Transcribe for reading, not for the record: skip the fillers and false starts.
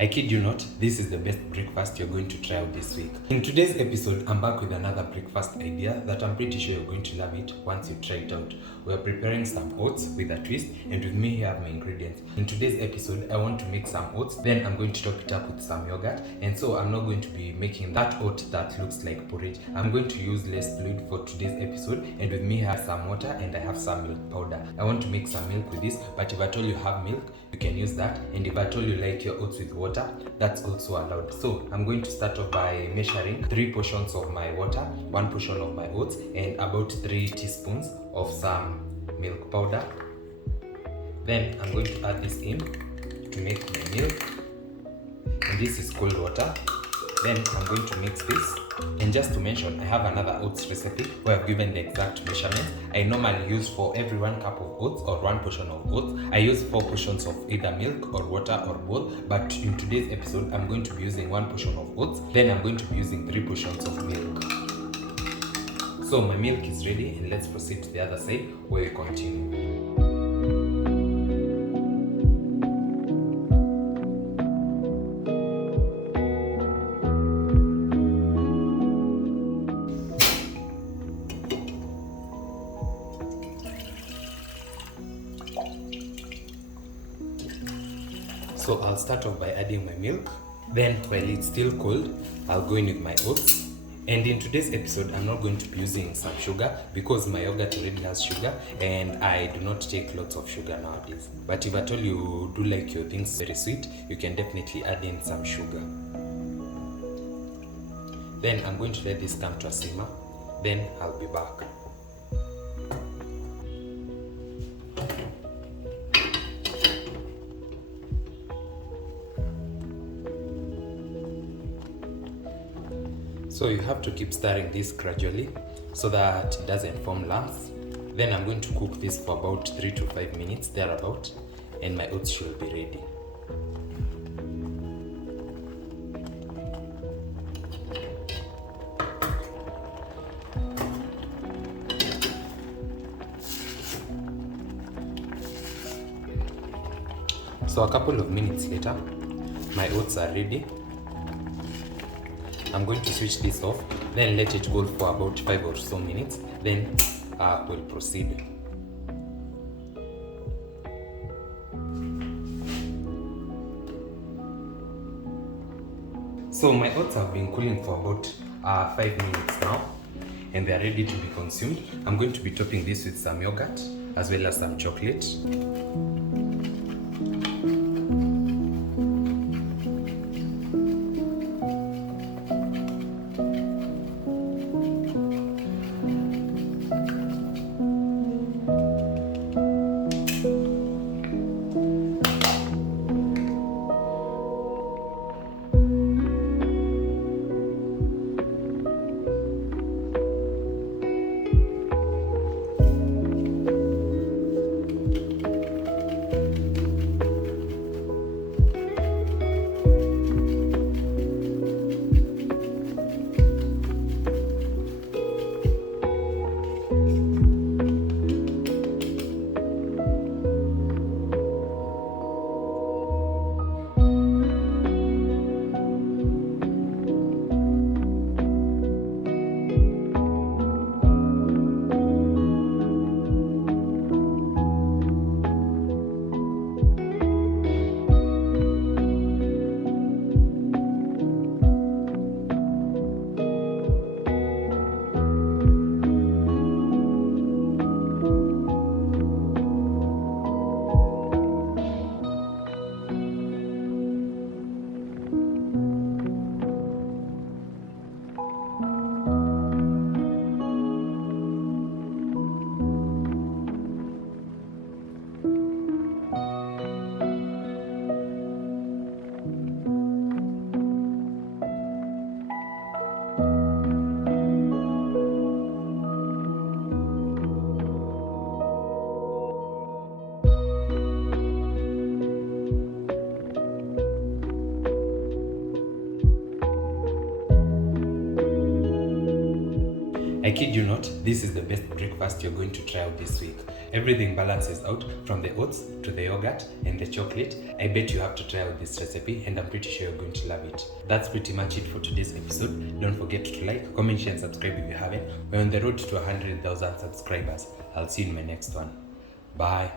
I kid you not, this is the best breakfast you're going to try out this week. In today's episode, I'm back with another breakfast idea that I'm pretty sure you're going to love it once you try it out. We're preparing some oats with a twist, and with me here are my ingredients. In today's episode, I want to make some oats, then I'm going to top it up with some yogurt, and so I'm not going to be making that oat that looks like porridge. I'm going to use less fluid for today's episode, and with me here are some water and I have some milk powder. I want to make some milk with this, but if at all you have milk, you can use that, and if at all you like your oats with water, that's also allowed. So I'm going to start off by measuring 3 portions of my water, 1 portion of my oats, and about 3 teaspoons of some milk powder. Then I'm going to add this in to make my milk, and this is cold water. Then I'm going to mix this, and just to mention, I have another oats recipe where I've given the exact measurements. I normally use for every 1 cup of oats or 1 portion of oats, I use 4 portions of either milk or water or both, but in today's episode, I'm going to be using 1 portion of oats, then I'm going to be using 3 portions of milk. So my milk is ready, and let's proceed to the other side where we continue. So I'll start off by adding my milk, then while it's still cold, I'll go in with my oats. And in today's episode, I'm not going to be using some sugar because my yogurt already has sugar and I do not take lots of sugar nowadays. But if at all you do like your things very sweet, you can definitely add in some sugar. Then I'm going to let this come to a simmer, then I'll be back. So you have to keep stirring this gradually so that it doesn't form lumps. Then I'm going to cook this for about 3 to 5 minutes thereabout, and my oats should be ready. So a couple of minutes later, my oats are ready. I'm going to switch this off, then let it go for about 5 or so minutes, then we'll proceed. So my oats have been cooling for about 5 minutes now, and they are ready to be consumed. I'm going to be topping this with some yogurt as well as some chocolate. I kid you not, this is the best breakfast you're going to try out this week. Everything balances out, from the oats to the yogurt and the chocolate. I bet you have to try out this recipe and I'm pretty sure you're going to love it. That's pretty much it for today's episode. Don't forget to like, comment, share and subscribe if you haven't. We're on the road to 100,000 subscribers. I'll see you in my next one. Bye.